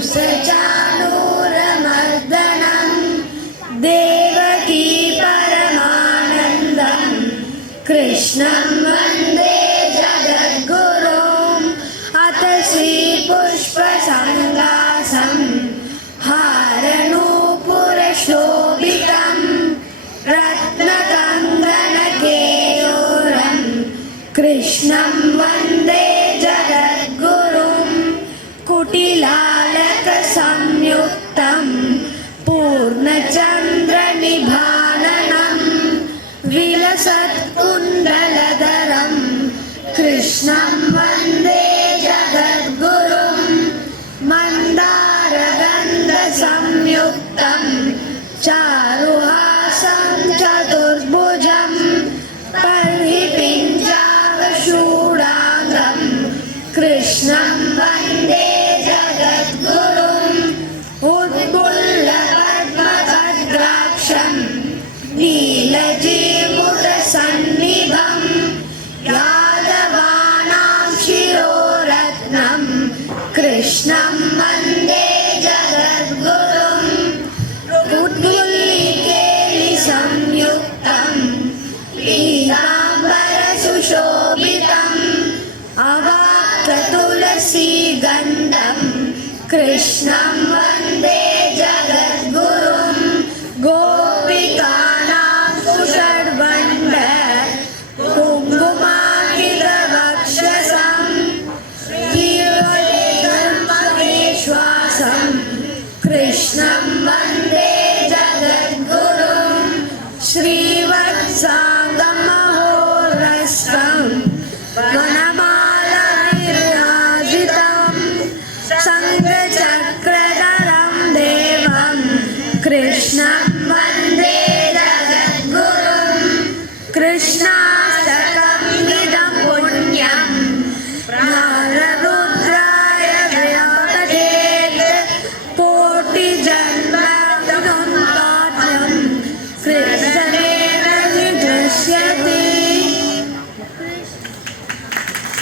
कंसचाणूरमर्दनं देवकी परमानन्दं कृष्णं वन्दे जगद्गुरुम् अथ श्रीपुष्पसङ्गासं हारनूपुरशोभितं रत्नकङ्गनकेयूरं कृष्णं वन्दे जगद्गुरुम् कुटिलालकसंयुक्तं पूर्णचन्द्रनिभाननं विलसत्कुण्डलधरं कृष्णं वन्दे जगद्गुरुम् मन्दारगन्धसंयुक्तं चारुहासं चतुर्भुजं पर्हिपिञ्चावशूडाङ्गं कृष्णं वन्दे जगद्गुरुम् उद्बुल्लपद्मभद्राक्षं नीलजीमुखसन्निभं यादवानां शिरोरत्नं कृष्णं वन्दे जगद्गुरुम् उद्बुल्लिकेलिसंयुक्तं पीताम्बरसुशोभितम् अवाप्ततुलसीगन्धं कृष्णं वन्दे जगद्गुरुम् गोपिकानां कुषड्वण्ड कुङ्कुमाकिलवक्षसं श्रीवल्लभेश्वासं कृष्णं वन्दे